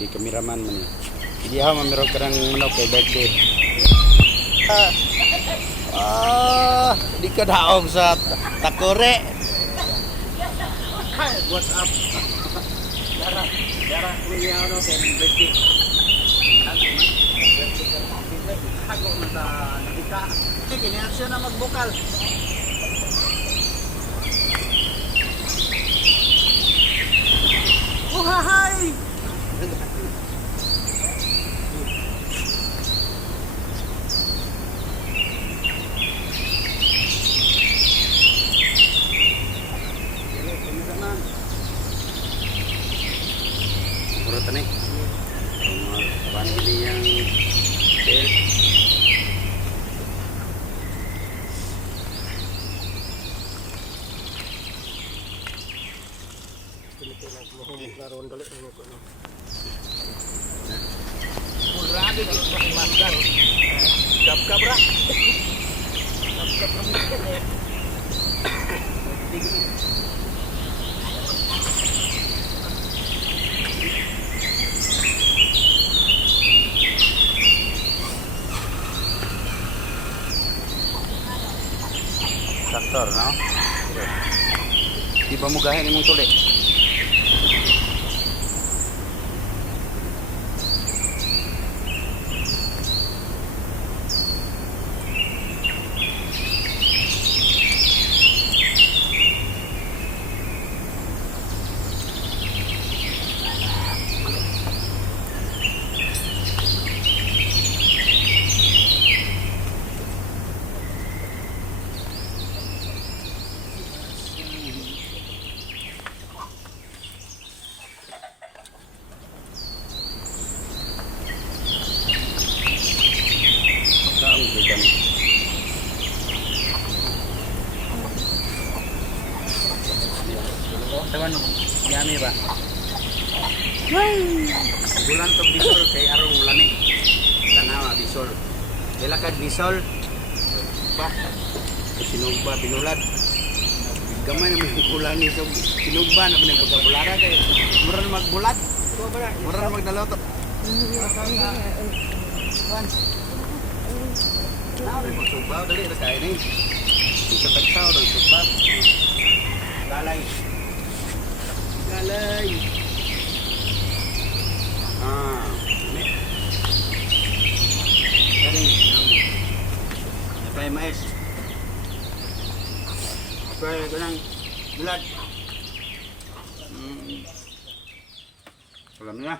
kay kameraman man. Hindi ha mamirog ka ng manok kay birthday. Di ka daog sa takore. What's up? Dara kuya ano kay birthday. Ako man ta nakita. Kini siya na magbukal. Oh hi. Puro tanay. Pangili yang tel. Grabe kalau pakai masker. Gap-gap ra. Gap-gap ra. Traktor, no? Di ba mugahin imong tuli? Tawan yami ba? Bulan to bisol kay arong lami. Tanawa bisol. Dilakad bisol. Ba. Sinugba binulad. Gamay na may ulang ni so sinugba na man pagkabulara kay mura na magbulat. Mura na magdaloto. Suba dali ra kay ni. Sa tagsaw do suba. Galay. Galay. Ini. Galing. Napay mais. Napay ganang bulat. Alam na.